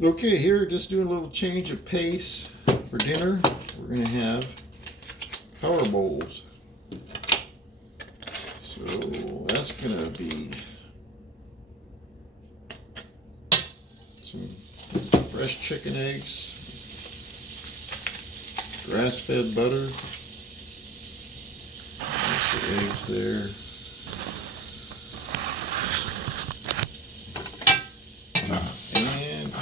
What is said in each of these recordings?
Okay, here just doing a little change of pace for dinner. We're going to have power bowls. So that's going to be some fresh chicken eggs, grass-fed butter, the eggs there, and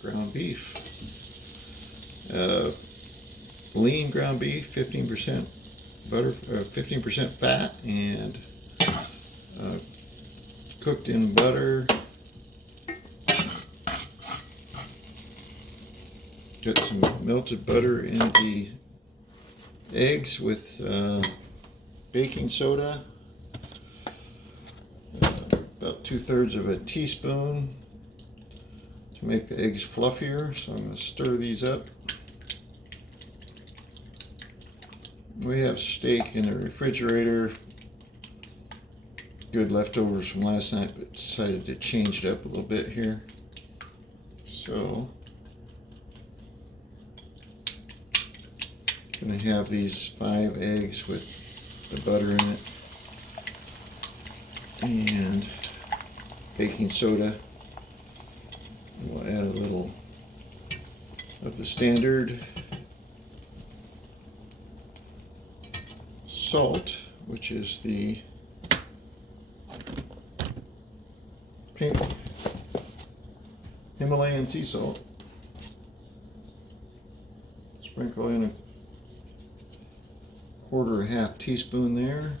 ground beef. Lean ground beef, 15% butter, 15% fat, and cooked in butter. Got some melted butter in the eggs with baking soda, about 2/3 of a teaspoon to make the eggs fluffier. So I'm going to stir these up. We have steak in the refrigerator, good leftovers from last night, but decided to change it up a little bit here. So I'm going to have these 5 eggs with the butter in it and baking soda. We'll add a little of the standard salt, which is the pink Himalayan sea salt. Sprinkle in a 1/4 teaspoon there.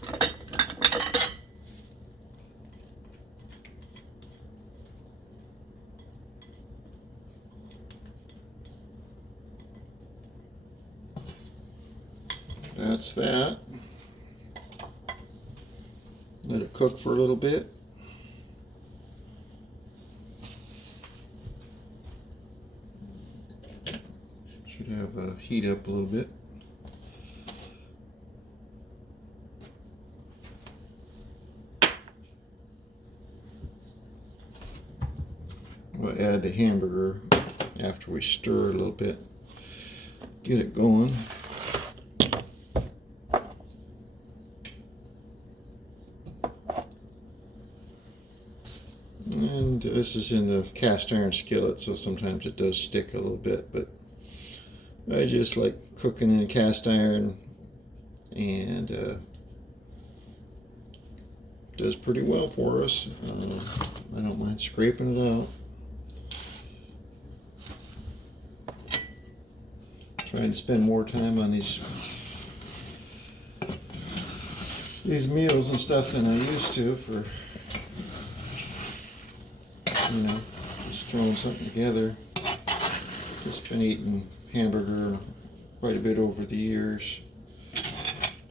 That's that. Let it cook for a little bit. Should have heat up a little bit. We'll add the hamburger after we stir a little bit. Get it going. And this is in the cast iron skillet, so sometimes it does stick a little bit, but I just like cooking in a cast iron, and does pretty well for us. I don't mind scraping it out. Trying to spend more time on these meals and stuff than I used to, for just throwing something together. Just been eating hamburger quite a bit over the years.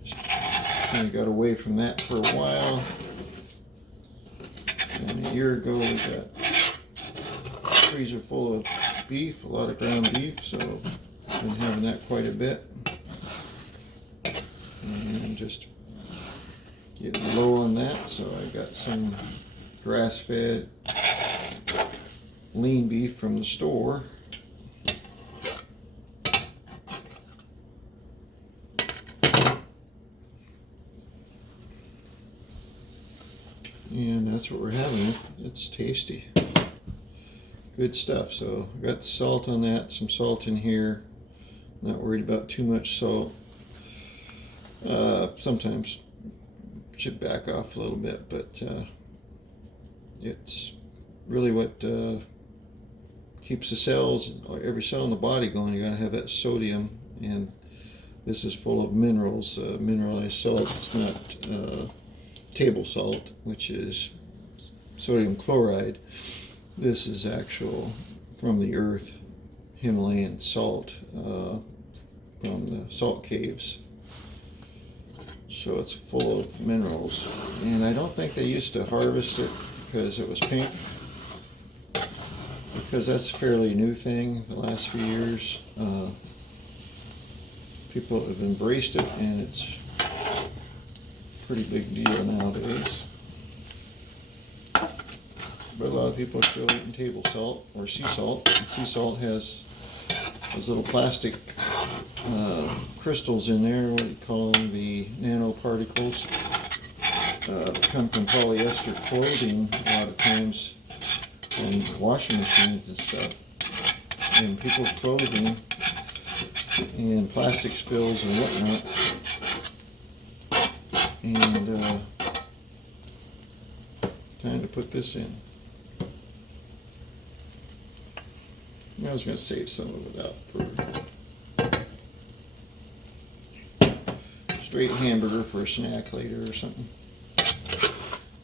Just kind of got away from that for a while. And a year ago we got a freezer full of beef, a lot of ground beef, so I've been having that quite a bit. And just getting low on that, so I got some grass-fed lean beef from the store. And that's what we're having. It's tasty. Good stuff. So I got the salt on that, some salt in here. Not worried about too much salt. Sometimes should back off a little bit, but it's really what keeps the cells, every cell in the body going. You gotta have that sodium, and this is full of minerals, mineralized salt. It's not table salt, which is sodium chloride. This is actual from the earth, Himalayan salt from the salt caves. So it's full of minerals, and I don't think they used to harvest it because it was pink, because that's a fairly new thing the last few years. People have embraced it, and it's a pretty big deal nowadays. but a lot of people are still eating table salt or sea salt. And sea salt has those little plastic crystals in there, what do you call them, the nanoparticles. Come from polyester clothing a lot of times, and washing machines and stuff, and people's clothing, and plastic spills and whatnot. And time to put this in. I was going to save some of it out for straight hamburger for a snack later or something.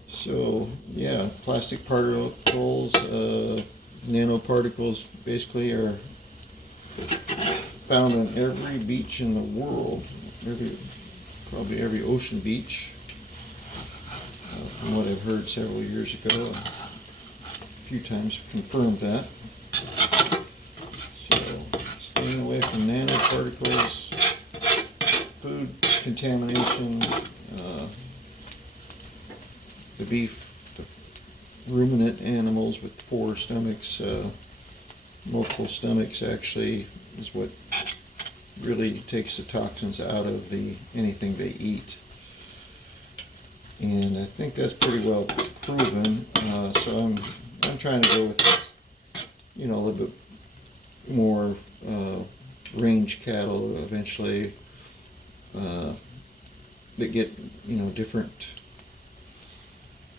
So yeah, plastic particles, nanoparticles basically are found on every beach in the world, probably every ocean beach, from what I've heard several years ago. A few times confirmed that. So staying away from nanoparticles, food contamination, the beef, the ruminant animals with 4 stomachs, multiple stomachs actually is what really takes the toxins out of anything they eat. And I think that's pretty well proven. So I'm trying to go with this, a little bit more range cattle eventually that get different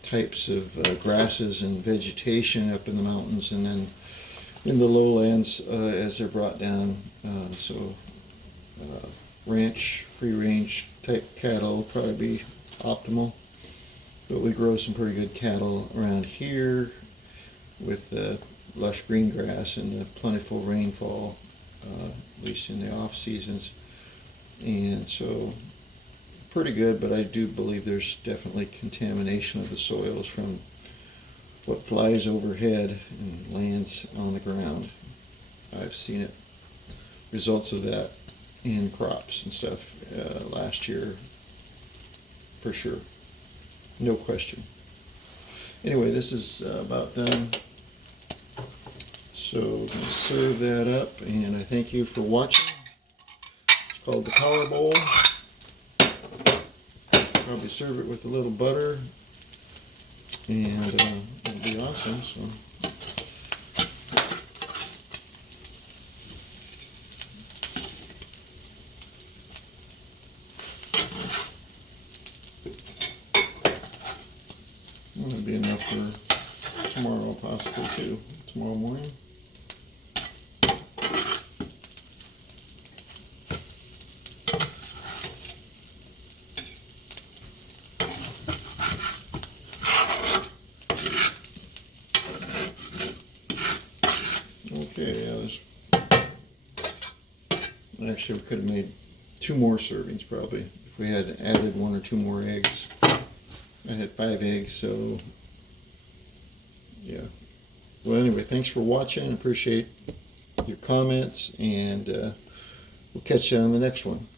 types of grasses and vegetation up in the mountains, and then in the lowlands as they're brought down. So ranch, free range type cattle will probably be optimal. But we grow some pretty good cattle around here with lush green grass and the plentiful rainfall, at least in the off seasons. And so pretty good, but I do believe there's definitely contamination of the soils from what flies overhead and lands on the ground. I've seen it, results of that in crops and stuff last year, for sure, no question. Anyway, this is about done, so I'm going to serve that up, and I thank you for watching. It's called the Power Bowl. Probably serve it with a little butter, and it'll be awesome. So that'll be enough for tomorrow, possibly too. Tomorrow morning. Okay, actually we could have made 2 more servings probably if we had added 1 or 2 more eggs. I had 5 eggs, so yeah. Well, anyway, thanks for watching. I appreciate your comments, and we'll catch you on the next one.